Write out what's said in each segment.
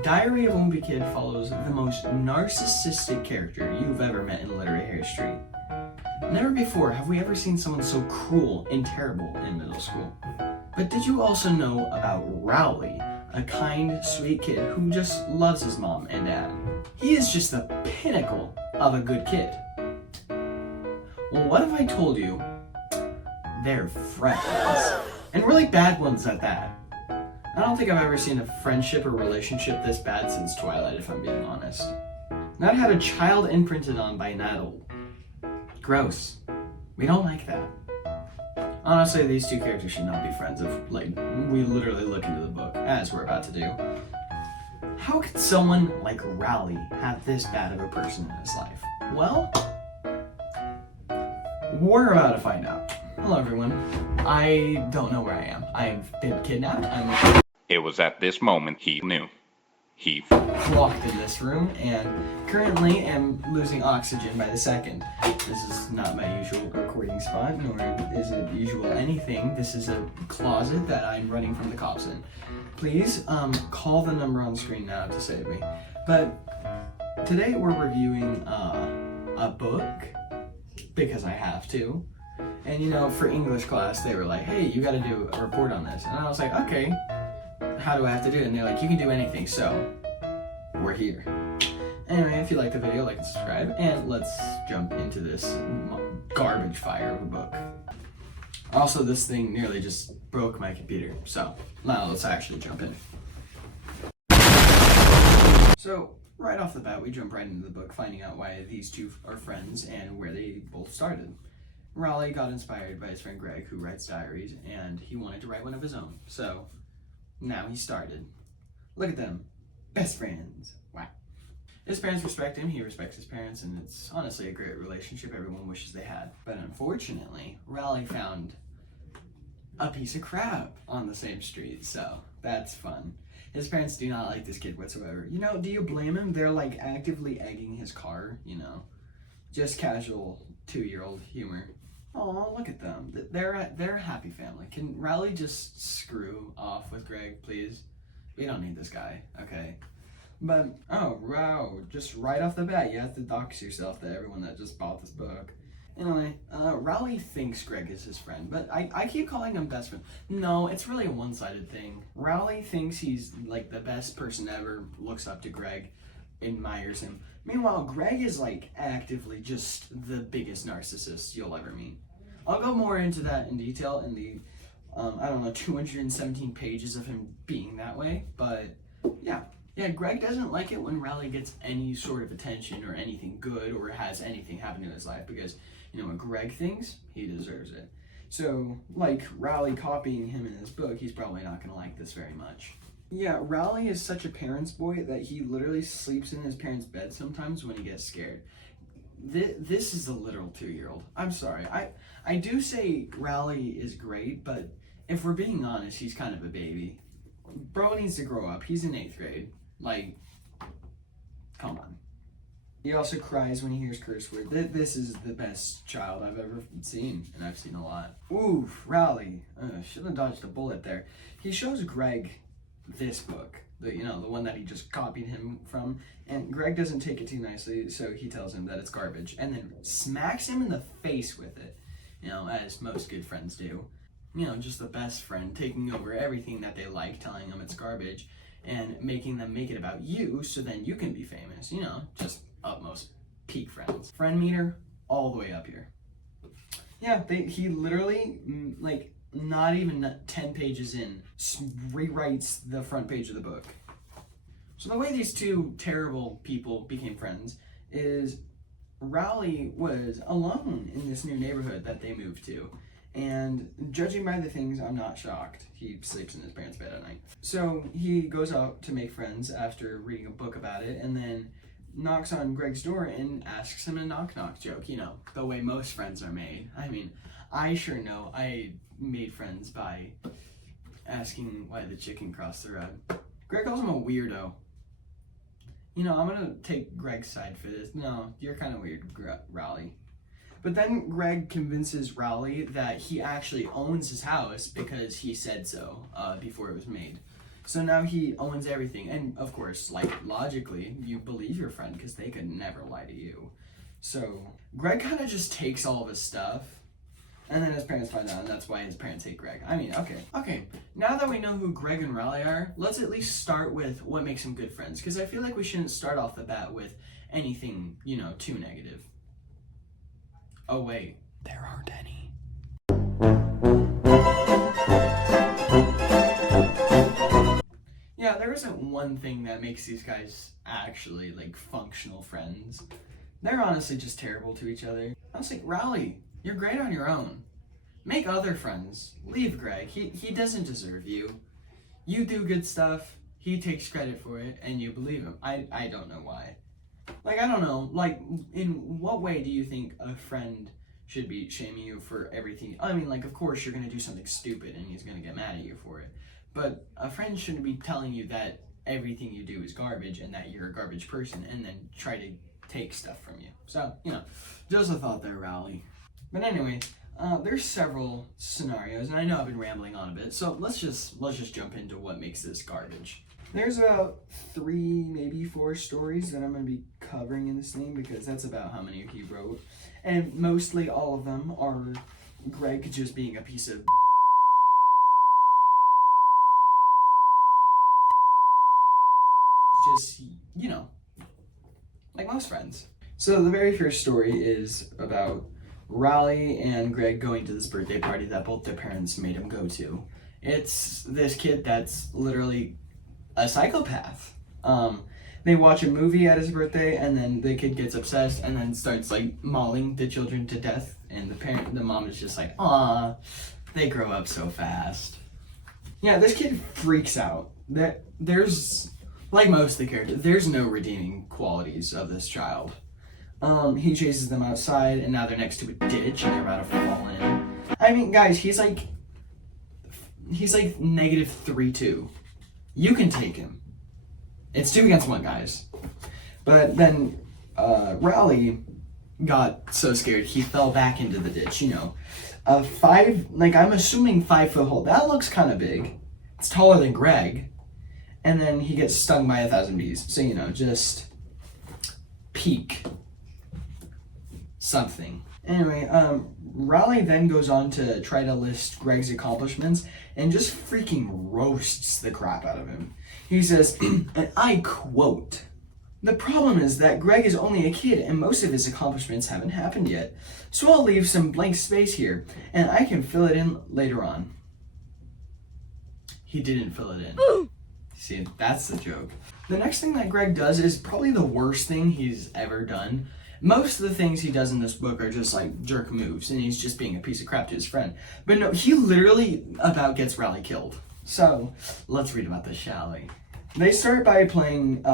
Diary of a Wimpy Kid follows the most narcissistic character you've ever met in literary history. Never before have we ever seen someone so cruel and terrible in middle school. But did you also know about Rowley, a kind, sweet kid who just loves his mom and dad? He is just the pinnacle of a good kid. Well, what if I told you they're friends? And really bad ones at that. I don't think I've ever seen a friendship or relationship this bad since Twilight, if I'm being honest. Not had a child imprinted on by an adult. Gross. We don't like that. Honestly, these two characters should not be friends if, we literally look into the book, as we're about to do. How could someone like Rowley have this bad of a person in his life? Well, we're about to find out. Hello, everyone. I don't know where I am. I've been kidnapped. It was at this moment he knew. He Locked in this room and currently am losing oxygen by the second. This is not my usual recording spot, nor is it usual anything. This is a closet that I'm running from the cops in. Please call the number on screen now to save me. But today we're reviewing a book because I have to. And for English class they were like, hey, you gotta do a report on this. And I was like, okay, how do I have to do it? And they're like, you can do anything, so we're here. Anyway, if you like the video, like and subscribe, and let's jump into this garbage fire of a book. Also, this thing nearly just broke my computer, so now let's actually jump in. So, right off the bat, we jump right into the book, finding out why these two are friends and where they both started. Raleigh got inspired by his friend Greg, who writes diaries, and he wanted to write one of his own, so now he started. Look at them. Best friends. Wow. His parents respect him, he respects his parents, and it's honestly a great relationship everyone wishes they had. But unfortunately, Raleigh found a piece of crap on the same street, so that's fun. His parents do not like this kid whatsoever. Do you blame him? They're actively egging his car, Just casual 2-year-old humor. Oh, look at them. They're a happy family. Can Raleigh just screw off with Greg, please? We don't need this guy, okay? But, oh, wow, just right off the bat, you have to dox yourself to everyone that just bought this book. Anyway, Raleigh thinks Greg is his friend, but I keep calling him best friend. No, it's really a one-sided thing. Raleigh thinks he's, the best person ever, looks up to Greg, admires him. Meanwhile, Greg is, actively just the biggest narcissist you'll ever meet. I'll go more into that in detail in the 217 pages of him being that way, but yeah, Greg doesn't like it when Raleigh gets any sort of attention or anything good or has anything happen in his life because, what Greg thinks, he deserves it. So, Raleigh copying him in his book, he's probably not going to like this very much. Yeah, Raleigh is such a parent's boy that he literally sleeps in his parents' bed sometimes when he gets scared. This is a literal 2-year-old. I'm sorry. I do say Raleigh is great, but if we're being honest, he's kind of a baby. Bro needs to grow up. He's in 8th grade. Come on. He also cries when he hears curse words. This is the best child I've ever seen, and I've seen a lot. Oof, Raleigh. Should have dodged a bullet there. He shows Greg this book, the one that he just copied him from, and Greg doesn't take it too nicely, so he tells him that it's garbage, and then smacks him in the face with it, as most good friends do. Just the best friend, taking over everything that they like, telling them it's garbage, and making them make it about you, so then you can be famous, just utmost peak friends. Friend meter, all the way up here. Yeah, he literally, not even 10 pages in, rewrites the front page of the book. So the way these two terrible people became friends is Raleigh was alone in this new neighborhood that they moved to. And judging by the things, I'm not shocked. He sleeps in his parents' bed at night. So he goes out to make friends after reading a book about it, and then knocks on Greg's door and asks him a knock-knock joke. The way most friends are made. I sure know I made friends by asking why the chicken crossed the road. Greg calls him a weirdo. I'm gonna take Greg's side for this. No, you're kind of weird, Raleigh. But then Greg convinces Raleigh that he actually owns his house because he said so before it was made. So now he owns everything. And of course, like logically, you believe your friend because they could never lie to you. So Greg kind of just takes all of his stuff. And then his parents find out, and that's why his parents hate Greg. I mean, okay. Now that we know who Greg and Riley are, let's at least start with what makes them good friends. Because I feel like we shouldn't start off the bat with anything, too negative. Oh, wait. There aren't any. Yeah, there isn't one thing that makes these guys actually, like, functional friends. They're honestly just terrible to each other. I was like, Riley, you're great on your own. Make other friends. Leave Greg. He doesn't deserve you. You do good stuff. He takes credit for it, and you believe him. I don't know why. Like, I don't know. Like, in what way do you think a friend should be shaming you for everything? I mean, like, of course you're going to do something stupid, and he's going to get mad at you for it. But a friend shouldn't be telling you that everything you do is garbage, and that you're a garbage person, and then try to take stuff from you. So, just a thought there, Riley. But anyway, there's several scenarios, and I know I've been rambling on a bit, so let's just jump into what makes this garbage. There's about 3, maybe 4 stories that I'm going to be covering in this thing, because that's about how many he wrote. And mostly all of them are Greg just being a piece of just, like most friends. So the very first story is about Riley and Greg going to this birthday party that both their parents made him go to. It's this kid that's literally a psychopath. They watch a movie at his birthday, and then the kid gets obsessed and then starts like mauling the children to death, and the mom is just like, "Aw, they grow up so fast." Yeah, this kid freaks out. There's, like most of the characters, there's no redeeming qualities of this child. He chases them outside, and now they're next to a ditch, and they're about to fall in. I mean, guys, he's like -3-2. You can take him. It's 2 against 1, guys. But then, Riley got so scared, he fell back into the ditch, I'm assuming 5-foot hole. That looks kind of big. It's taller than Greg. And then he gets stung by 1,000 bees. So, just peak something. Anyway, Riley then goes on to try to list Greg's accomplishments and just freaking roasts the crap out of him. He says, and I quote, "The problem is that Greg is only a kid and most of his accomplishments haven't happened yet. So I'll leave some blank space here and I can fill it in later on." He didn't fill it in. See, that's the joke. The next thing that Greg does is probably the worst thing he's ever done. Most of the things he does in this book are just like jerk moves, and he's just being a piece of crap to his friend. But no, he literally about gets Riley killed. So, let's read about this, shall we? They start by playing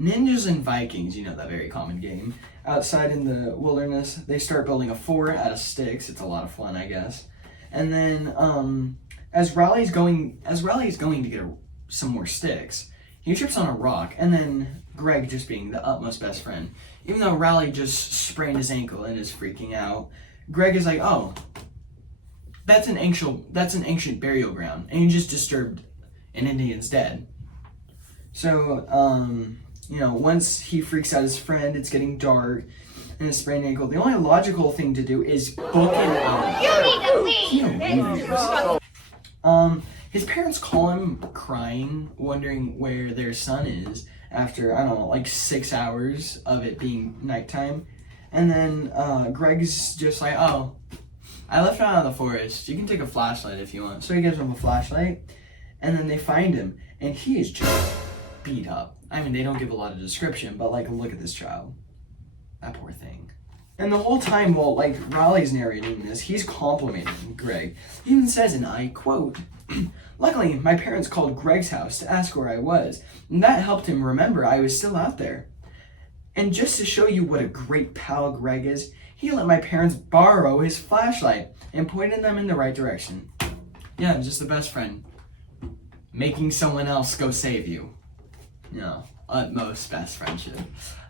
Ninjas and Vikings, that very common game. Outside in the wilderness, they start building a fort out of sticks. It's a lot of fun, I guess. And then, as Riley's going to get some more sticks, he trips on a rock, and then Greg, just being the utmost best friend, even though Riley just sprained his ankle and is freaking out, Greg is like, "Oh, that's an ancient burial ground, and you just disturbed an Indian's dead." So, once he freaks out his friend, it's getting dark, and his sprained ankle, the only logical thing to do is book him out. You need to leave. His parents call him crying, wondering where their son is after, 6 hours of it being nighttime. And then Greg's just like, "Oh, I left him out of the forest. You can take a flashlight if you want." So he gives him a flashlight, and then they find him, and he is just beat up. I mean, they don't give a lot of description, but look at this child. That poor thing. And the whole time while Riley's narrating this, he's complimenting Greg. He even says, and I quote, "Luckily, my parents called Greg's house to ask where I was, and that helped him remember I was still out there. And just to show you what a great pal Greg is, he let my parents borrow his flashlight and pointed them in the right direction." Yeah, just the best friend. Making someone else go save you. Utmost best friendship.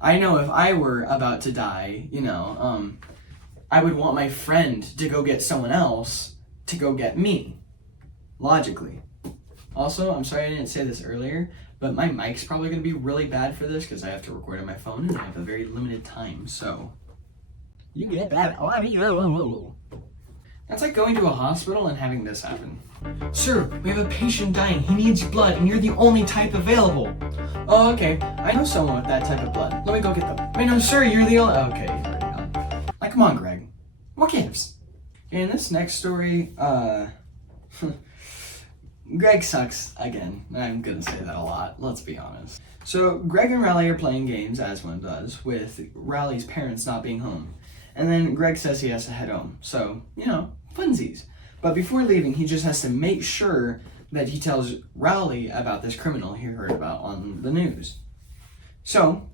I know if I were about to die, I would want my friend to go get someone else to go get me. Logically. Also, I'm sorry I didn't say this earlier, but my mic's probably going to be really bad for this because I have to record on my phone and I have a very limited time, so... You get that. That's like going to a hospital and having this happen. Sir, we have a patient dying. He needs blood, and you're the only type available. Oh, okay. I know someone with that type of blood. Let me go get them. Wait, no, sir, you're the only... Okay, he's already gone. Like, come on, Greg. What gives? In this next story, Greg sucks again. I'm gonna say that a lot, let's be honest. So, Greg and Riley are playing games, as one does, with Riley's parents not being home. And then Greg says he has to head home. So, you know, funsies. But before leaving, he just has to make sure that he tells Riley about this criminal he heard about on the news. So,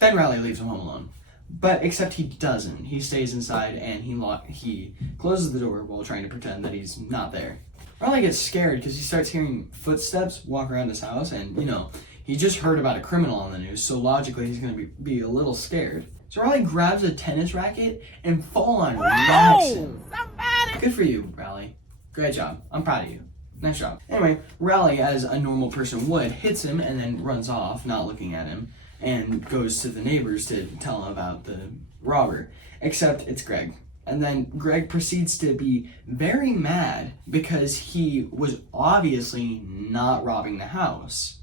then Riley leaves him home alone. But except he doesn't. He stays inside and he closes the door while trying to pretend that he's not there. Riley gets scared because he starts hearing footsteps walk around his house and, you know, he just heard about a criminal on the news, so logically he's going to be a little scared. So Riley grabs a tennis racket and full-on rocks him. Somebody! Good for you, Riley. Great job. I'm proud of you. Nice job. Anyway, Riley, as a normal person would, hits him and then runs off, not looking at him, and goes to the neighbors to tell them about the robber. Except it's Greg. And then Greg proceeds to be very mad because he was obviously not robbing the house.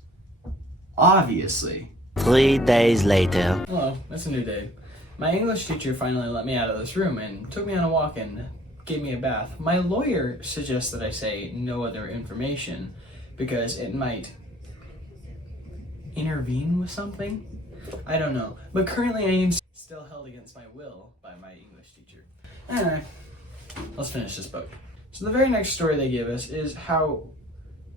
Obviously. 3 days later. Hello, it's a new day. My English teacher finally let me out of this room and took me on a walk and gave me a bath. My lawyer suggests that I say no other information because it might intervene with something? I don't know. But currently I am still held against my will by my English teacher. Anyway, let's finish this book. So the very next story they give us is how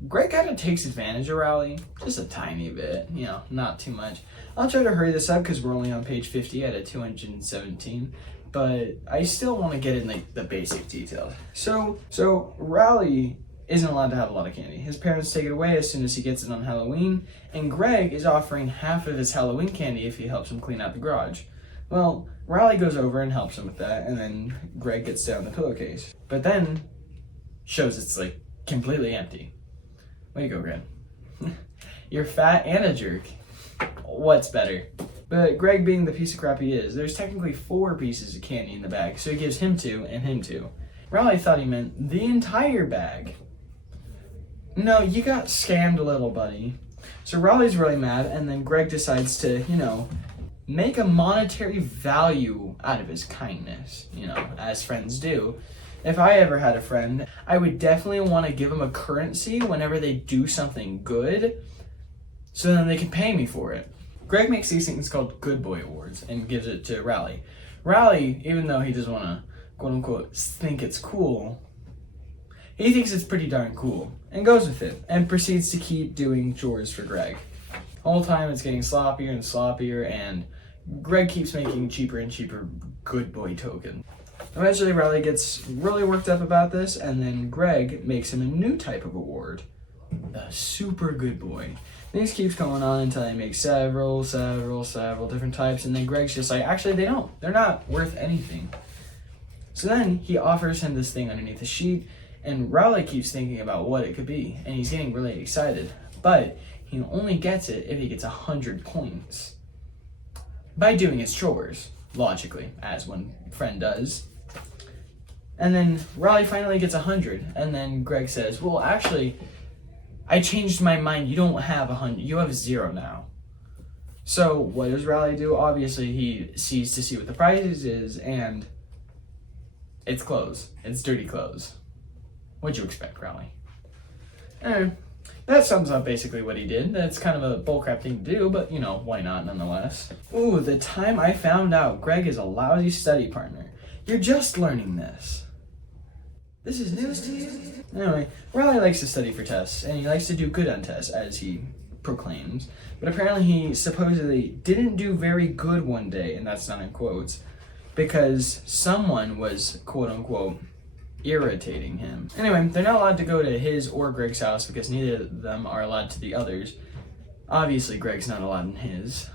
Greg kind of takes advantage of Riley, just a tiny bit, you know, not too much. I'll try to hurry this up because we're only on page 50 out of 217, but I still want to get in the basic details. So Riley isn't allowed to have a lot of candy. His parents take it away as soon as he gets it on Halloween, and Greg is offering half of his Halloween candy if he helps him clean out the garage. Well, Riley goes over and helps him with that, and then Greg gets down the pillowcase. But then shows it's like completely empty. Way to go, Greg. You're fat and a jerk. What's better? But Greg, being the piece of crap he is, there's technically 4 pieces of candy in the bag, so he gives him 2 and him 2. Riley thought he meant the entire bag. No, you got scammed, little buddy. So Riley's really mad, and then Greg decides to, you know, make a monetary value out of his kindness, you know, as friends do. If I ever had a friend, I would definitely want to give them a currency whenever they do something good, so then they can pay me for it. Greg makes these things called Good Boy Awards and gives it to Riley. Riley, even though he doesn't want to, quote unquote, think it's cool, he thinks it's pretty darn cool and goes with it and proceeds to keep doing chores for Greg. The whole time it's getting sloppier and sloppier, and Greg keeps making cheaper and cheaper Good Boy tokens. Eventually, Riley gets really worked up about this, and then Greg makes him a new type of award, the Super Good Boy. This keeps going on until they make several different types, and then Greg's just like, actually, they're not worth anything. So then he offers him this thing underneath the sheet, and Riley keeps thinking about what it could be, and he's getting really excited, but he only gets it if he gets 100 points by doing his chores, logically, as one friend does. And then Riley finally gets 100, and then Greg says, well, actually, I changed my mind. You don't have 100. You have 0 now. So what does Riley do? Obviously, he sees to see what the prize is, and it's clothes. It's dirty clothes. What'd you expect, Riley? That sums up basically what he did. That's kind of a bullcrap thing to do, but, you know, why not nonetheless? Ooh, the time I found out Greg is a lousy study partner. You're just learning this. This is news to you? Anyway, Riley likes to study for tests, and he likes to do good on tests, as he proclaims. But apparently he supposedly didn't do very good one day, and that's not in quotes, because someone was, quote-unquote, irritating him. Anyway, they're not allowed to go to his or Greg's house because neither of them are allowed to the others. Obviously, Greg's not allowed in his,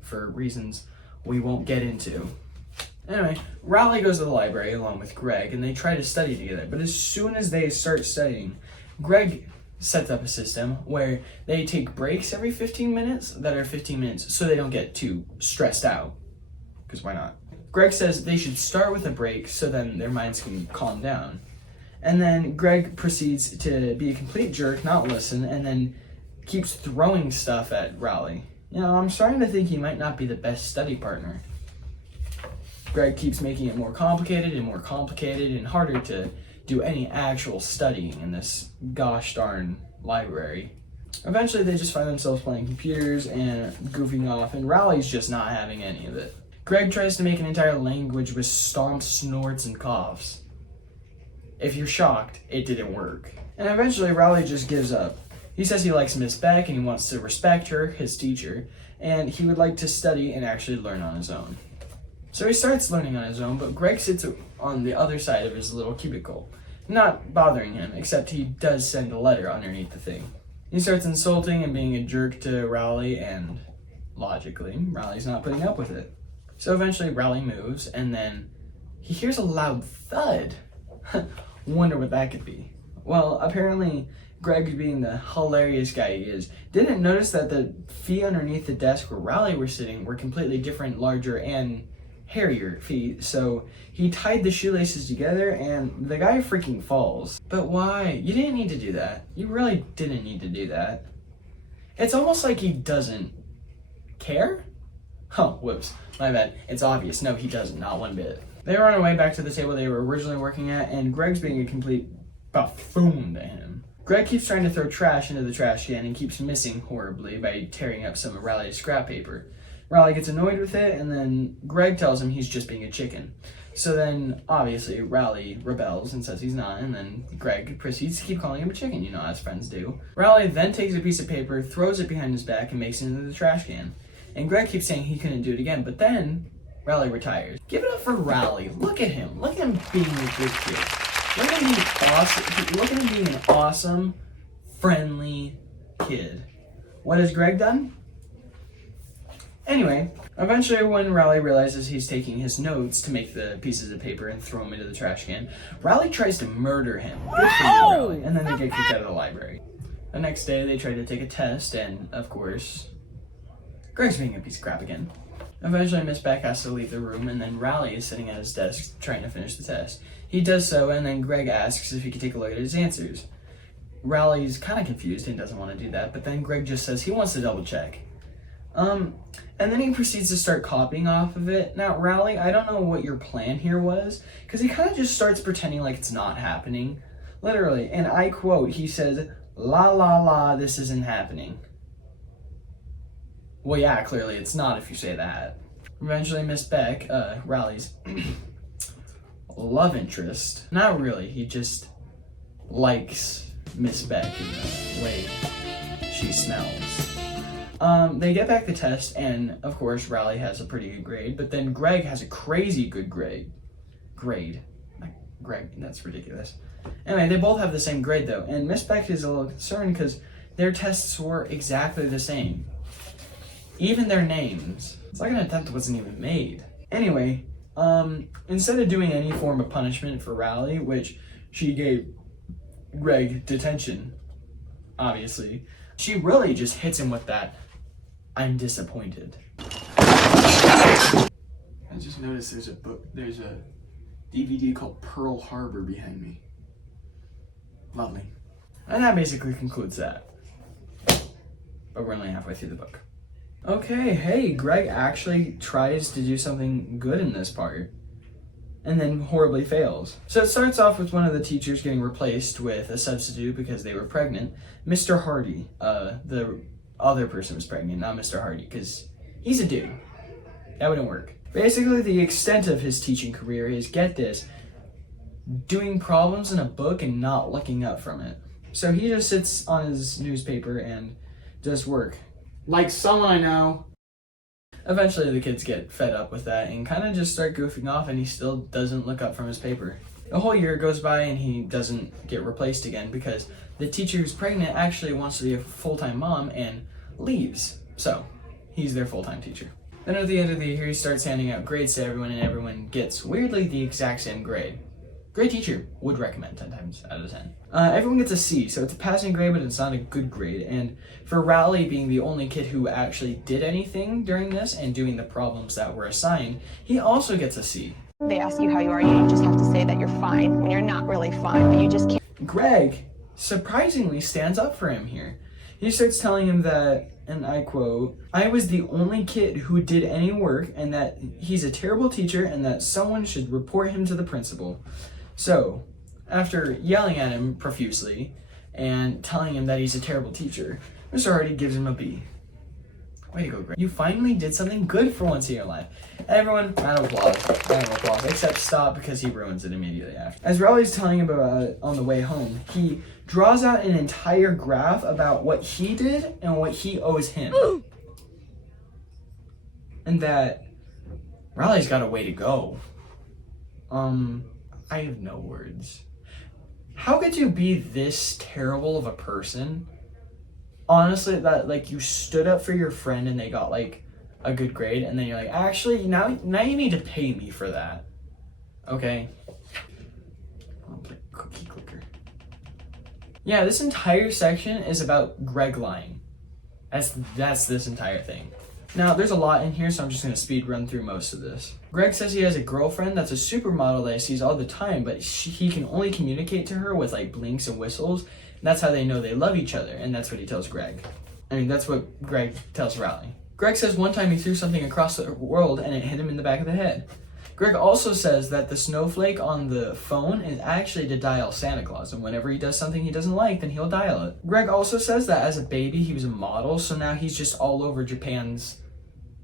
for reasons we won't get into. Anyway, Riley goes to the library along with Greg, and they try to study together. But as soon as they start studying, Greg sets up a system where they take breaks every 15 minutes that are 15 minutes so they don't get too stressed out. Because why not? Greg says they should start with a break so then their minds can calm down. And then Greg proceeds to be a complete jerk, not listen, and then keeps throwing stuff at Rowley. You know, I'm starting to think he might not be the best study partner. Greg keeps making it more complicated and harder to do any actual studying in this gosh darn library. Eventually they just find themselves playing computers and goofing off, and Rowley's just not having any of it. Greg tries to make an entire language with stomps, snorts, and coughs. If you're shocked, it didn't work. And eventually Rowley just gives up. He says he likes Miss Beck and he wants to respect her, his teacher, and he would like to study and actually learn on his own. So he starts learning on his own, but Greg sits on the other side of his little cubicle, not bothering him, except he does send a letter underneath the thing. He starts insulting and being a jerk to Rowley, and logically, Rowley's not putting up with it. So eventually Rowley moves, and then he hears a loud thud. Wonder what that could be. Well, apparently Greg, being the hilarious guy he is, didn't notice that the feet underneath the desk where Rowley were sitting were completely different, larger, and hairier feet, so he tied the shoelaces together and the guy freaking falls. But why? You didn't need to do that. You really didn't need to do that. It's almost like he doesn't care? Oh, whoops. My bad. It's obvious. No, he doesn't. Not one bit. They run away back to the table they were originally working at, and Greg's being a complete buffoon to him. Greg keeps trying to throw trash into the trash can and keeps missing horribly by tearing up some of Rowley's scrap paper. Rowley gets annoyed with it, and then Greg tells him he's just being a chicken. So then, obviously, Rowley rebels and says he's not, and then Greg proceeds to keep calling him a chicken, you know, as friends do. Rowley then takes a piece of paper, throws it behind his back, and makes it into the trash can. And Greg keeps saying he couldn't do it again, but then Rowley retires. Give it up for Rowley. Look at him. Look at him being a good kid. Look at him being awesome. Look at him being an awesome, friendly kid. What has Greg done? Anyway, eventually when Rowley realizes he's taking his notes to make the pieces of paper and throw them into the trash can, Rowley tries to murder him. Good for you, Rowley. And then they get kicked out of the library. The next day they try to take a test, and of course, Greg's being a piece of crap again. Eventually Miss Beck has to leave the room, and then Rowley is sitting at his desk trying to finish the test. He does so, and then Greg asks if he could take a look at his answers. Rowley's kind of confused and doesn't want to do that, but then Greg just says he wants to double check. And then he proceeds to start copying off of it. Now, Rowley, I don't know what your plan here was, because he kind of just starts pretending like it's not happening. Literally, and I quote, he says, "La la la, this isn't happening." Well, yeah, clearly it's not if you say that. Eventually, Miss Beck, Rowley's love interest, not really, he just likes Miss Beck in the way she smells. They get back the test, and of course Rowley has a pretty good grade, but then Greg has a crazy good grade. Greg, that's ridiculous. Anyway, they both have the same grade though, and Miss Beck is a little concerned because their tests were exactly the same. Even their names. It's like an attempt wasn't even made. Anyway, instead of doing any form of punishment for Rowley, which she gave Greg detention, obviously, she really just hits him with that, "I'm disappointed." I just noticed there's a DVD called Pearl Harbor behind me. Lovely. And that basically concludes that. But we're only halfway through the book. Okay, hey, Greg actually tries to do something good in this part, and then horribly fails. So it starts off with one of the teachers getting replaced with a substitute because they were pregnant. Mr. Hardy, the other person was pregnant, not Mr. Hardy, because he's a dude. That wouldn't work. Basically, the extent of his teaching career is, get this, doing problems in a book and not looking up from it. So he just sits on his newspaper and does work. Like someone I know. Eventually the kids get fed up with that and kind of just start goofing off, and he still doesn't look up from his paper. A whole year goes by and he doesn't get replaced again because the teacher who's pregnant actually wants to be a full-time mom and leaves. So he's their full-time teacher. Then at the end of the year he starts handing out grades to everyone, and everyone gets, weirdly, the exact same grade. Great teacher, would recommend 10 times out of 10. Everyone gets a C, so it's a passing grade, but it's not a good grade. And for Rowley being the only kid who actually did anything during this and doing the problems that were assigned, he also gets a C. They ask you how you are, you just have to say that you're fine when you're not really fine, but you just can't. Greg surprisingly stands up for him here. He starts telling him that, and I quote, "I was the only kid who did any work and that he's a terrible teacher and that someone should report him to the principal." So, after yelling at him profusely and telling him that he's a terrible teacher, Mr. Hardy gives him a B. Way to go, Greg. You finally did something good for once in your life. Everyone, round of applause, except Stop because he ruins it immediately after. As Rowley's telling him about it on the way home, he draws out an entire graph about what he did and what he owes him. And that Rowley's got a way to go. I have no words. How could you be this terrible of a person? Honestly, that like you stood up for your friend and they got like a good grade, and then you're like, actually, now you need to pay me for that. Okay. I'll play cookie clicker. Yeah, this entire section is about Greg lying. That's this entire thing. Now, there's a lot in here, so I'm just going to speed run through most of this. Greg says he has a girlfriend that's a supermodel that he sees all the time, but he can only communicate to her with like blinks and whistles. And that's how they know they love each other, and that's what he tells Greg. I mean, that's what Greg tells Rowley. Greg says one time he threw something across the world and it hit him in the back of the head. Greg also says that the snowflake on the phone is actually to dial Santa Claus, and whenever he does something he doesn't like, then he'll dial it. Greg also says that as a baby he was a model, so now he's just all over Japan's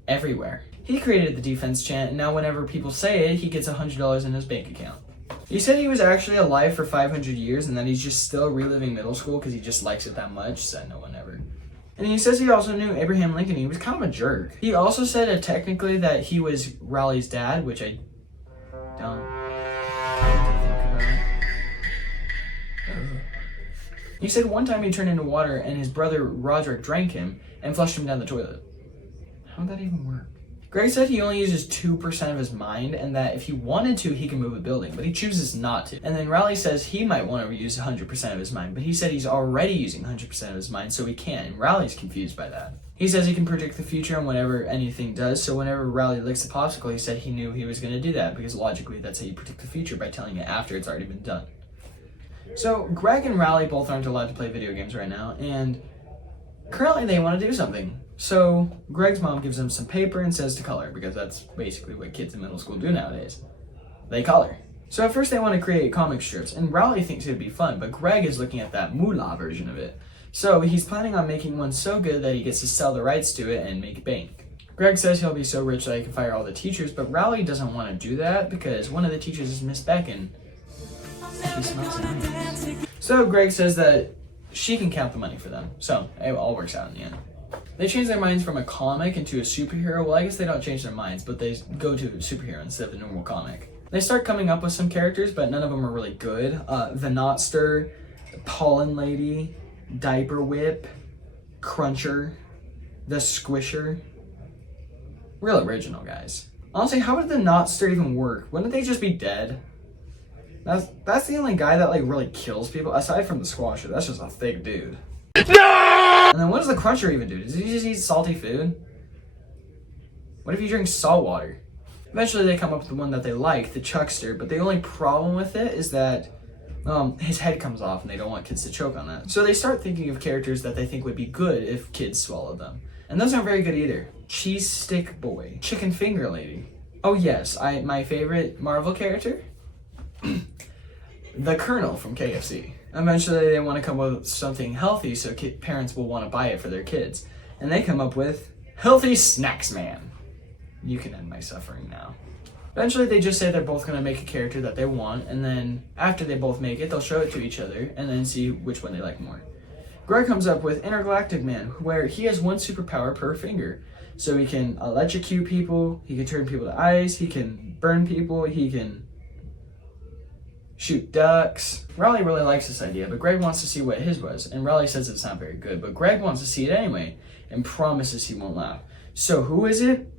everywhere. He created the defense chant, and now whenever people say it, he gets $100 in his bank account. He said he was actually alive for 500 years and that he's just still reliving middle school because he just likes it that much, said no one ever. And he says he also knew Abraham Lincoln. He was kind of a jerk. He also said technically that he was Rowley's dad, which I don't think about. He said one time he turned into water and his brother Roderick drank him and flushed him down the toilet. How'd that even work? Greg said he only uses 2% of his mind and that if he wanted to, he can move a building, but he chooses not to. And then Rowley says he might want to use 100% of his mind, but he said he's already using 100% of his mind, so he can't, and Rowley's confused by that. He says he can predict the future and whenever anything does, so whenever Rowley licks the popsicle, he said he knew he was going to do that, because logically that's how you predict the future, by telling it after it's already been done. So Greg and Rowley both aren't allowed to play video games right now, and currently they want to do something. So Greg's mom gives him some paper and says to color, because that's basically what kids in middle school do nowadays. They color. So at first they want to create comic strips, and Rowley thinks it would be fun, but Greg is looking at that moolah version of it. So he's planning on making one so good that he gets to sell the rights to it and make bank. Greg says he'll be so rich that he can fire all the teachers, but Rowley doesn't want to do that because one of the teachers is Miss Beck and he smells nice. So Greg says that she can count the money for them, so it all works out in the end. They change their minds from a comic into a superhero. Well, I guess they don't change their minds, but they go to a superhero instead of a normal comic. They start coming up with some characters, but none of them are really good. The Knotster, Pollen Lady, Diaper Whip, Cruncher, the Squisher. Real original, guys. Honestly, how would the Knotster even work? Wouldn't they just be dead? That's the only guy that like really kills people, aside from the Squasher. That's just a thick dude. No! And then what does the Cruncher even do? Does he just eat salty food? What if he drinks salt water? Eventually they come up with the one that they like, the Chuckster, but the only problem with it is that his head comes off and they don't want kids to choke on that. So they start thinking of characters that they think would be good if kids swallowed them. And those aren't very good either. Cheese Stick Boy, Chicken Finger Lady. Oh yes, my favorite Marvel character? The Colonel from KFC. Eventually they want to come up with something healthy so parents will want to buy it for their kids. And they come up with Healthy Snacks Man. You can end my suffering now. Eventually they just say they're both going to make a character that they want, and then after they both make it, they'll show it to each other and then see which one they like more. Greg comes up with Intergalactic Man, where he has one superpower per finger. So he can electrocute people, he can turn people to ice, he can burn people, he can shoot ducks. Rowley really likes this idea, but Greg wants to see what his was, and Rowley says it's not very good, but Greg wants to see it anyway, and promises he won't laugh. So who is it?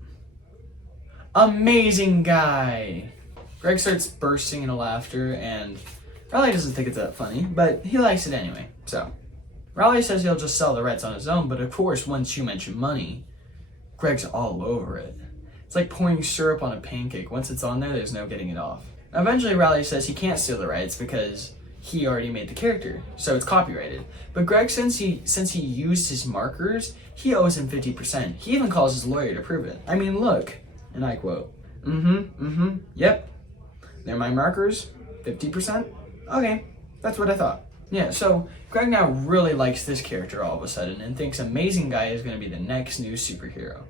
Amazing Guy! Greg starts bursting into laughter, and Riley doesn't think it's that funny, but he likes it anyway. So Riley says he'll just sell the rights on his own, but of course, once you mention money, Greg's all over it. It's like pouring syrup on a pancake. Once it's on there, there's no getting it off. Eventually, Riley says he can't steal the rights because he already made the character, so it's copyrighted. But Greg, since he used his markers, he owes him 50%. He even calls his lawyer to prove it. I mean, look, and I quote, yep, they're my markers, 50%? Okay, that's what I thought. Yeah, so Greg now really likes this character all of a sudden and thinks Amazing Guy is going to be the next new superhero.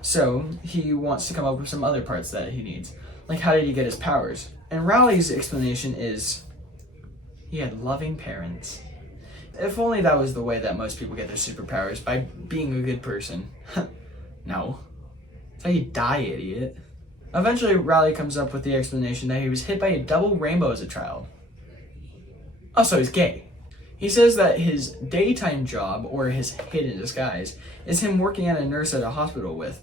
So he wants to come up with some other parts that he needs. Like, how did he get his powers? And Riley's explanation is he had loving parents. If only that was the way that most people get their superpowers, by being a good person. No. That's how you die, idiot. Eventually, Riley comes up with the explanation that he was hit by a double rainbow as a child. Also, he's gay. He says that his daytime job, or his hidden disguise, is him working as a nurse at a hospital with.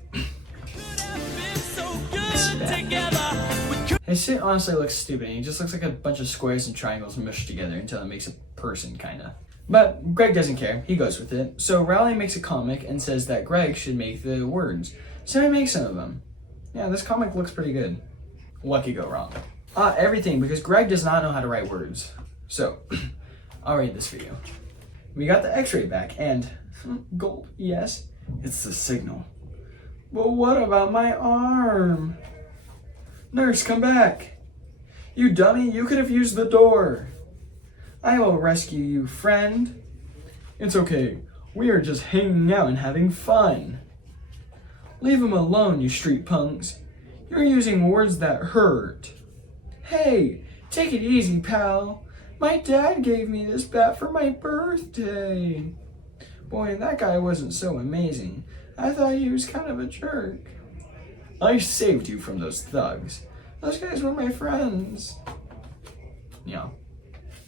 His suit honestly looks stupid, and he just looks like a bunch of squares and triangles mushed together until it makes a person, kinda. But Greg doesn't care, he goes with it. So Riley makes a comic and says that Greg should make the words. So he makes some of them. Yeah, this comic looks pretty good. What could go wrong? Everything, because Greg does not know how to write words. So, I'll read this for you. We got the x-ray back, and gold, yes, it's the signal. But what about my arm? Nurse, come back. You dummy, you could have used the door. I will rescue you, friend. It's okay, we are just hanging out and having fun. Leave him alone, you street punks. You're using words that hurt. Hey, take it easy, pal. My dad gave me this bat for my birthday. Boy, that guy wasn't so amazing. I thought he was kind of a jerk. I saved you from those thugs. Those guys were my friends. Yeah,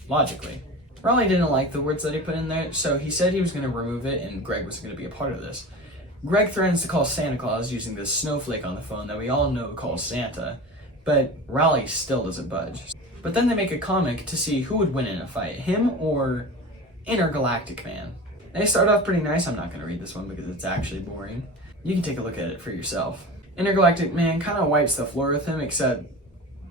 logically. Riley didn't like the words that he put in there, so he said he was going to remove it and Greg was going to be a part of this. Greg threatens to call Santa Claus using this snowflake on the phone that we all know calls Santa, but Riley still doesn't budge. But then they make a comic to see who would win in a fight, him or Intergalactic Man. They start off pretty nice. I'm not going to read this one because it's actually boring. You can take a look at it for yourself. Intergalactic Man kind of wipes the floor with him, except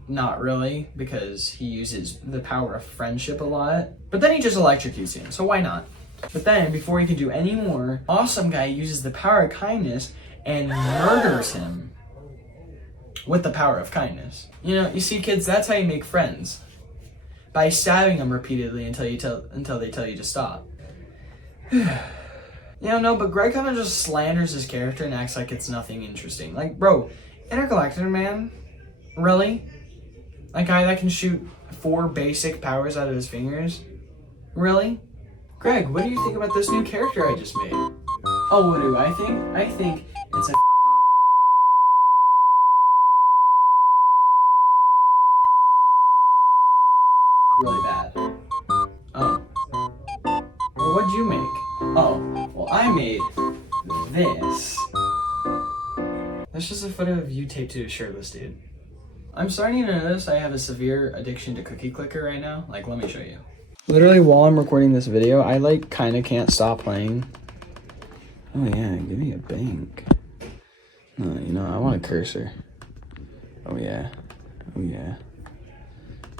not really, because he uses the power of friendship a lot. But then he just electrocutes him, so why not? But then, before he can do any more, Awesome Guy uses the power of kindness and murders him with the power of kindness. You know, you see, kids, that's how you make friends. By stabbing them repeatedly until they tell you to stop. No, but Greg kind of just slanders his character and acts like it's nothing interesting. Like, bro, Intergalactic Man? Really? A guy that can shoot 4 basic powers out of his fingers? Really? Greg, what do you think about this new character I just made? Oh, what do I think? I think it's a really bad. Oh. Well, what'd you make? Oh, well, I made this. That's just a photo of you taped to a shirtless dude. I'm starting to notice I have a severe addiction to cookie clicker right now. Like, let me show you. Literally, while I'm recording this video, I, like, kind of can't stop playing. Oh, yeah, give me a bank. No, I want a cursor. Oh, yeah. Oh, yeah.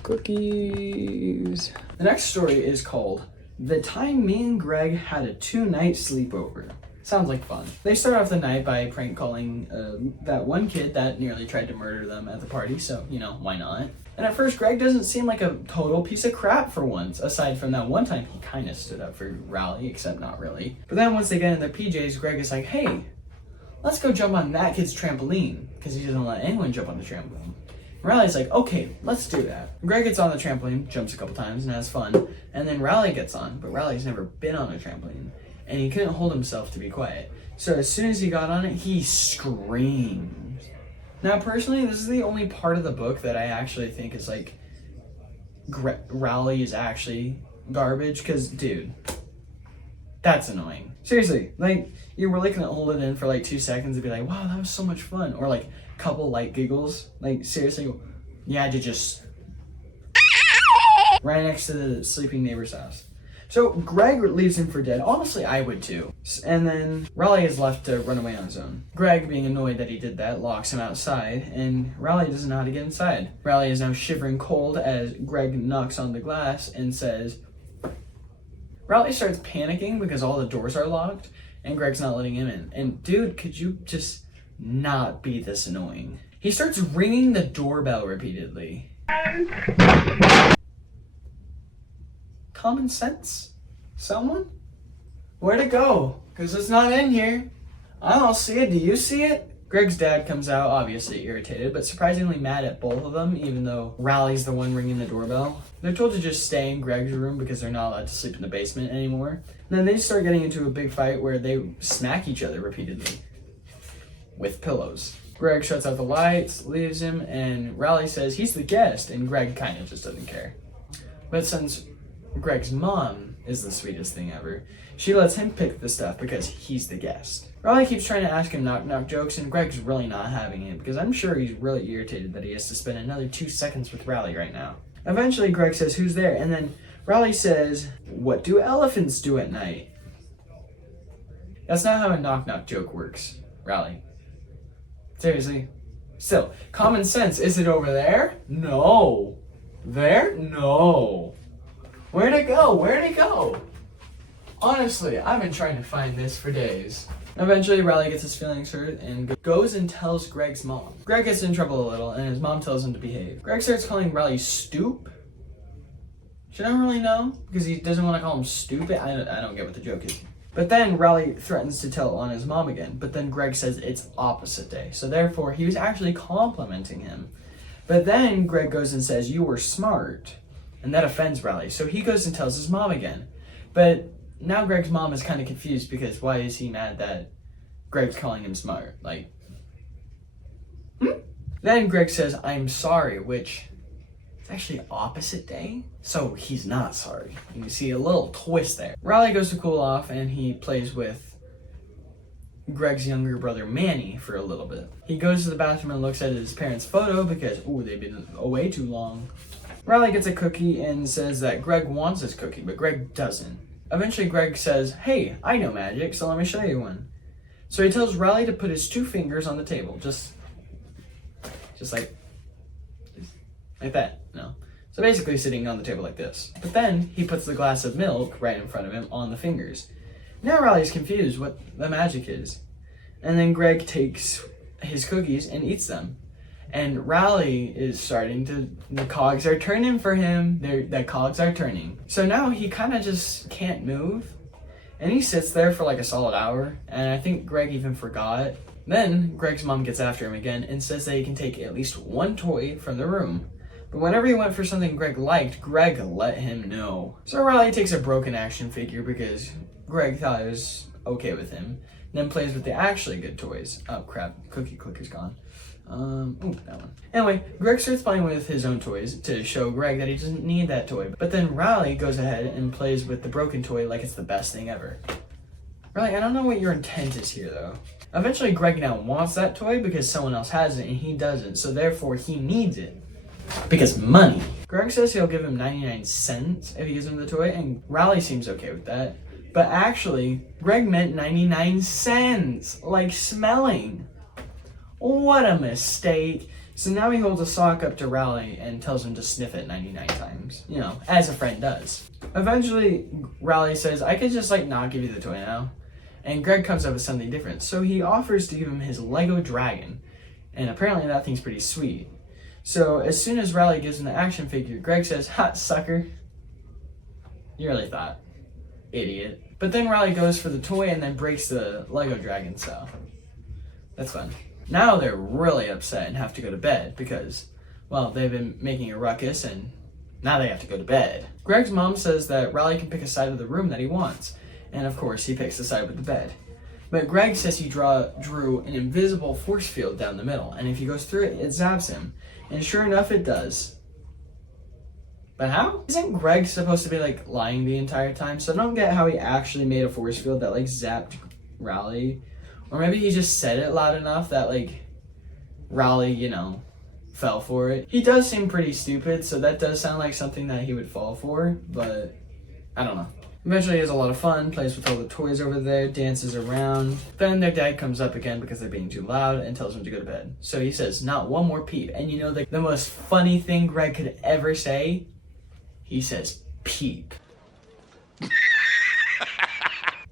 Cookies. The next story is called The Time Me and Greg Had a 2-Night Sleepover. Sounds like fun. They start off the night by prank calling that one kid that nearly tried to murder them at the party, so, why not? And at first, Greg doesn't seem like a total piece of crap for once, aside from that one time he kind of stood up for Riley, except not really. But then once they get in their PJs, Greg is like, hey, let's go jump on that kid's trampoline, because he doesn't let anyone jump on the trampoline. Riley's like, okay, let's do that. Greg gets on the trampoline, jumps a couple times, and has fun. And then Riley gets on, but Riley's never been on a trampoline. And he couldn't hold himself to be quiet. So as soon as he got on it, he screamed. Now, personally, this is the only part of the book that I actually think is, like, Riley is actually garbage. Because, dude, that's annoying. Seriously, like, you really couldn't hold it in for, like, 2 seconds and be like, wow, that was so much fun. Or, like, couple light giggles. Like, seriously, You had to just right next to the sleeping neighbor's house. So Greg leaves him for dead. Honestly, I would too. And then Raleigh is left to run away on his own. Greg, being annoyed that he did that, locks him outside, and Raleigh doesn't know how to get inside. Raleigh is now shivering cold as Greg knocks on the glass and says, Raleigh starts panicking because all the doors are locked, and Greg's not letting him in. And dude, could you just not be this annoying? He starts ringing the doorbell repeatedly. Common sense? Someone? Where'd it go? Because it's not in here. I don't see it. Do you see it? Greg's dad comes out, obviously irritated, but surprisingly mad at both of them, even though Raleigh's the one ringing the doorbell. They're told to just stay in Greg's room because they're not allowed to sleep in the basement anymore. And then they start getting into a big fight where they smack each other repeatedly with pillows. Greg shuts out the lights, leaves him, and Raleigh says he's the guest, and Greg kind of just doesn't care. But since Greg's mom is the sweetest thing ever, she lets him pick the stuff because he's the guest. Raleigh keeps trying to ask him knock-knock jokes, and Greg's really not having it because I'm sure he's really irritated that he has to spend another 2 seconds with Raleigh right now. Eventually, Greg says, who's there? And then Raleigh says, what do elephants do at night? That's not how a knock-knock joke works, Raleigh. Seriously. Still, common sense. Is it over there? No. There? No. Where'd it go? Where'd it go? Honestly, I've been trying to find this for days. Eventually, Raleigh gets his feelings hurt and goes and tells Greg's mom. Greg gets in trouble a little, and his mom tells him to behave. Greg starts calling Raleigh stoop. Should I really know? Because he doesn't want to call him stupid? I don't get what the joke is. But then Raleigh threatens to tell on his mom again. But then Greg says it's opposite day. So therefore, he was actually complimenting him. But then Greg goes and says, you were smart. And that offends Raleigh. So he goes and tells his mom again. But now Greg's mom is kind of confused because why is he mad that Greg's calling him smart? Like, Then Greg says, I'm sorry, which is actually opposite day. So he's not sorry. You see a little twist there. Raleigh goes to cool off and he plays with Greg's younger brother Manny for a little bit. He goes to the bathroom and looks at his parents' photo because, they've been away too long. Raleigh gets a cookie and says that Greg wants his cookie, but Greg doesn't. Eventually, Greg says, hey, I know magic, so let me show you one. So he tells Raleigh to put his 2 fingers on the table, just like that, So basically sitting on the table like this. But then he puts the glass of milk right in front of him on the fingers. Now Raleigh's confused what the magic is. And then Greg takes his cookies and eats them. And Raleigh is the cogs are turning for him. The cogs are turning. So now he kind of just can't move. And he sits there for like a solid hour. And I think Greg even forgot. Then Greg's mom gets after him again and says that he can take at least 1 toy from the room. But whenever he went for something Greg liked, Greg let him know. So Raleigh takes a broken action figure because Greg thought it was okay with him. Then plays with the actually good toys. Oh crap, cookie clicker's gone. That one. Anyway, Greg starts playing with his own toys to show Greg that he doesn't need that toy. But then Raleigh goes ahead and plays with the broken toy like it's the best thing ever. Raleigh, I don't know what your intent is here though. Eventually Greg now wants that toy because someone else has it and he doesn't. So therefore he needs it. Because money. Greg says he'll give him 99 cents if he gives him the toy, and Raleigh seems okay with that. But actually, Greg meant 99 cents, like smelling. What a mistake. So now he holds a sock up to Raleigh and tells him to sniff it 99 times. As a friend does. Eventually, Raleigh says, I could just not give you the toy now. And Greg comes up with something different. So he offers to give him his Lego dragon. And apparently that thing's pretty sweet. So as soon as Raleigh gives him the action figure, Greg says, hot sucker. You really thought. Idiot. But then Raleigh goes for the toy and then breaks the Lego dragon, so that's fun. Now they're really upset and have to go to bed because, they've been making a ruckus and now they have to go to bed. Greg's mom says that Raleigh can pick a side of the room that he wants. And of course, he picks the side with the bed. But Greg says he drew an invisible force field down the middle, and if he goes through it, it zaps him. And sure enough, it does. But how? Isn't Greg supposed to be lying the entire time? So I don't get how he actually made a force field that zapped Raleigh. Or maybe he just said it loud enough that Raleigh, fell for it. He does seem pretty stupid, so that does sound like something that he would fall for, but I don't know. Eventually he has a lot of fun, plays with all the toys over there, dances around. Then their dad comes up again because they're being too loud and tells them to go to bed. So he says, not one more peep. And you know the most funny thing Greg could ever say? He says, peep.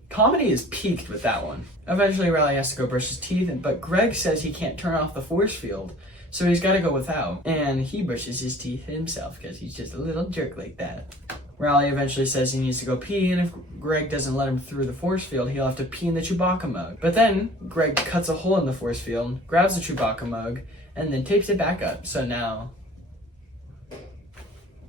Comedy is peaked with that one. Eventually Riley has to go brush his teeth, but Greg says he can't turn off the force field, so he's got to go without. And he brushes his teeth himself because he's just a little jerk like that. Riley eventually says he needs to go pee, and if Greg doesn't let him through the force field, he'll have to pee in the Chewbacca mug. But then Greg cuts a hole in the force field, grabs the Chewbacca mug, and then tapes it back up. So now,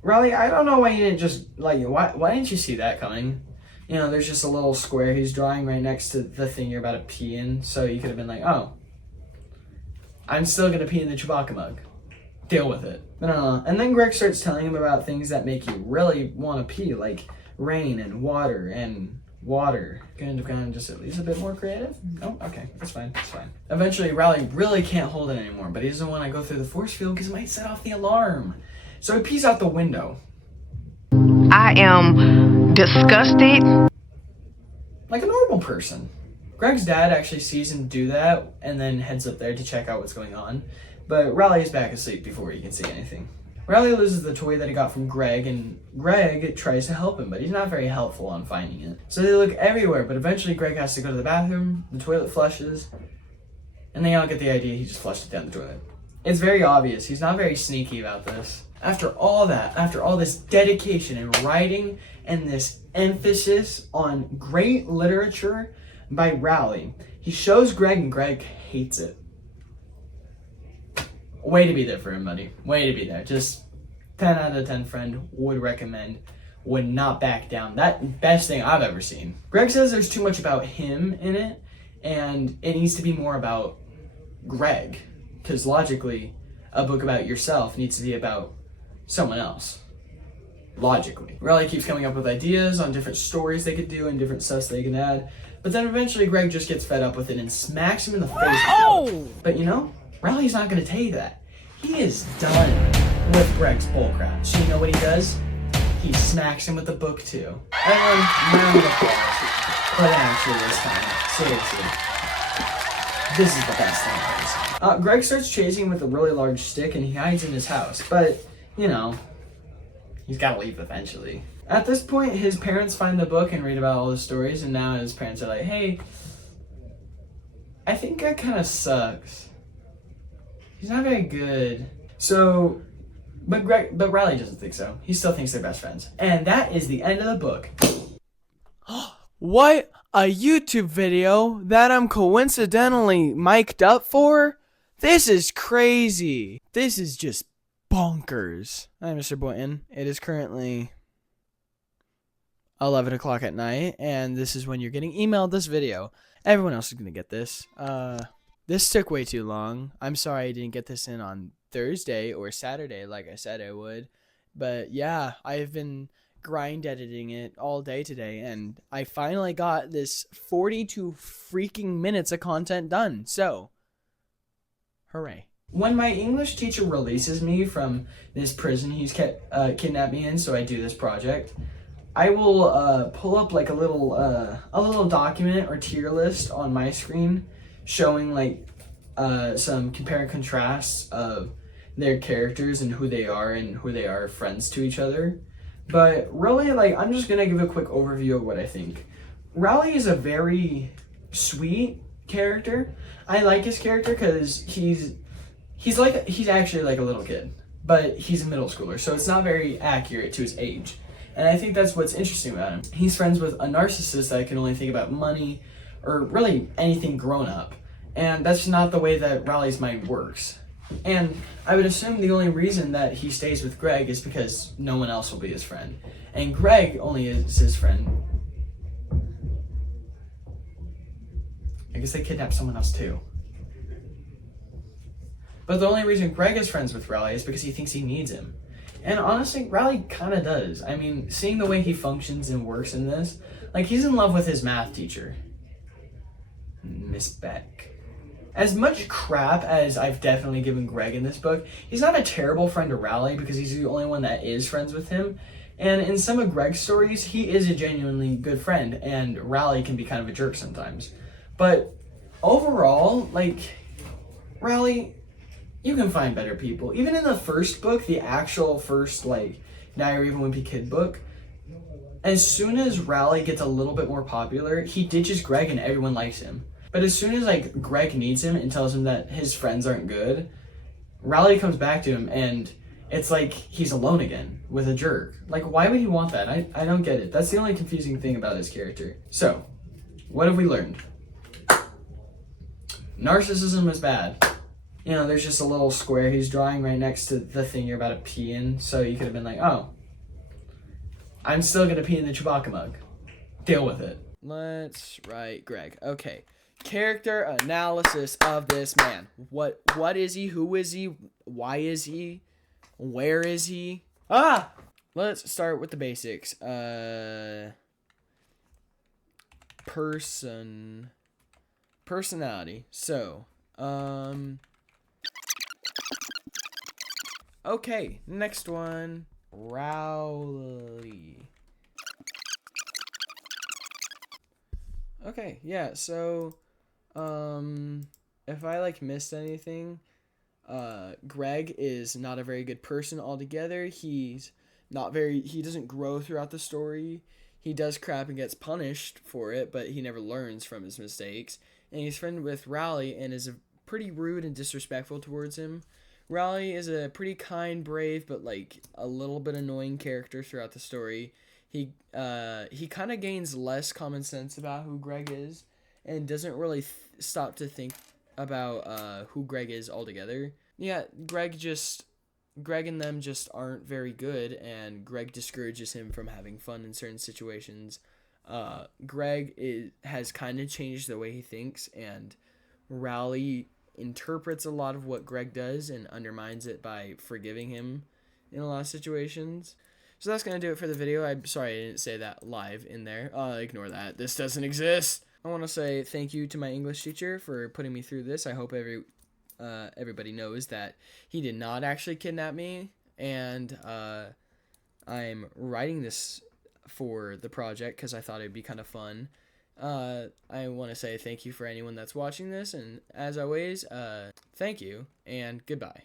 Riley, I don't know why you didn't just, like, why didn't you see that coming? You know, there's just a little square he's drawing right next to the thing you're about to pee in, so you could have been like, oh, I'm still gonna pee in the Chewbacca mug. Deal with it. But I don't know. And then Greg starts telling him about things that make you really want to pee, like rain and water and water. Kind of just at least a bit more creative? Oh, okay. That's fine. That's fine. Eventually, Riley really can't hold it anymore, but he doesn't want to go through the force field because it might set off the alarm. So he pees out the window. I am disgusted. Like a normal person. Greg's dad actually sees him do that and then heads up there to check out what's going on. But Riley is back asleep before he can see anything. Riley loses the toy that he got from Greg, and Greg tries to help him, but he's not very helpful on finding it. So they look everywhere, but eventually Greg has to go to the bathroom, the toilet flushes, and they all get the idea he just flushed it down the toilet. It's very obvious. He's not very sneaky about this. After all that, after all this dedication and writing and this emphasis on great literature by Riley, he shows Greg, and Greg hates it. Way to be there for him, buddy. Way to be there. Just 10 out of 10 friend, would recommend, would not back down. That best thing I've ever seen. Greg says there's too much about him in it, and it needs to be more about Greg. Because logically, a book about yourself needs to be about someone else. Logically. Riley keeps coming up with ideas on different stories they could do and different stuff they can add. But then eventually Greg just gets fed up with it and smacks him in the face. Oh! But you know, Riley's not going to tell you that. He is done with Greg's bullcrap. So you know what he does? He smacks him with the book too. Everyone, round of applause. But actually this time, seriously, this is the best thing I've ever seen. Greg starts chasing him with a really large stick and he hides in his house. But, you know, he's got to leave eventually. At this point, his parents find the book and read about all the stories, and now his parents are like, hey, I think that kind of sucks. He's not very good. So, but Riley doesn't think so. He still thinks they're best friends. And that is the end of the book. What? A YouTube video that I'm coincidentally mic'd up for? This is crazy. This is just bonkers. Hi, Mr. Boynton. It is currently 11 o'clock at night, and this is when you're getting emailed this video. Everyone else is going to get this. This took way too long. I'm sorry I didn't get this in on Thursday or Saturday like I said I would. But yeah, I've been grind editing it all day today, and I finally got this 42 freaking minutes of content done. So, hooray. When my English teacher releases me from this prison he's kidnapped me in so I do this project, I will pull up like a little document or tier list on my screen showing like some compare and contrasts of their characters and who they are friends to each other. But really, like, I'm just gonna give a quick overview of what I think. Raleigh is a very sweet character. I like his character because he's actually like a little kid, but he's a middle schooler, so it's not very accurate to his age. And I think that's what's interesting about him. He's friends with a narcissist that can only think about money or really anything grown up. And that's not the way that Raleigh's mind works. And I would assume the only reason that he stays with Greg is because no one else will be his friend. And Greg only is his friend. I guess they kidnapped someone else too. But the only reason Greg is friends with Raleigh is because he thinks he needs him. And honestly, Raleigh kind of does. I mean, seeing the way he functions and works in this, like he's in love with his math teacher, Miss Beck. as much crap as I've definitely given Greg in this book, he's not a terrible friend to Raleigh because he's the only one that is friends with him. And in some of Greg's stories, he is a genuinely good friend, and Raleigh can be kind of a jerk sometimes. But overall, like, Raleigh, you can find better people. Even in the first book, the actual first, like, Diary of a Wimpy Kid book, as soon as Raleigh gets a little bit more popular, he ditches Greg and everyone likes him. But as soon as, like, Greg needs him and tells him that his friends aren't good, Raleigh comes back to him and it's like he's alone again with a jerk. Like, why would he want that? I don't get it. That's the only confusing thing about his character. So, what have we learned? Narcissism is bad. You know, there's just a little square he's drawing right next to the thing you're about to pee in, so you could have been like, oh, I'm still gonna pee in the Chewbacca mug. Deal with it. Let's write Greg. Okay. Character analysis of this man. What is he? Who is he? Why is he? Where is he? Ah! Let's start with the basics. Personality. So, okay, next one. Rowley. Okay, yeah, so, if I, like, missed anything, Greg is not a very good person altogether. He doesn't grow throughout the story. He does crap and gets punished for it, but he never learns from his mistakes. And he's friendly with Raleigh and is pretty rude and disrespectful towards him. Raleigh is a pretty kind, brave, but like a little bit annoying character throughout the story. He kind of gains less common sense about who Greg is and doesn't really stop to think about who Greg is altogether. Yeah, Greg and them just aren't very good, and Greg discourages him from having fun in certain situations. Greg has kind of changed the way he thinks, and Raleigh interprets a lot of what Greg does and undermines it by forgiving him in a lot of situations. So that's going to do it for the video. I'm sorry I didn't say that live in there. Ignore that. This doesn't exist. I want to say thank you to my English teacher for putting me through this. I hope everybody knows that he did not actually kidnap me, and I'm writing this for the project because I thought it'd be kind of fun. I want to say thank you for anyone that's watching this, and as always, thank you and goodbye.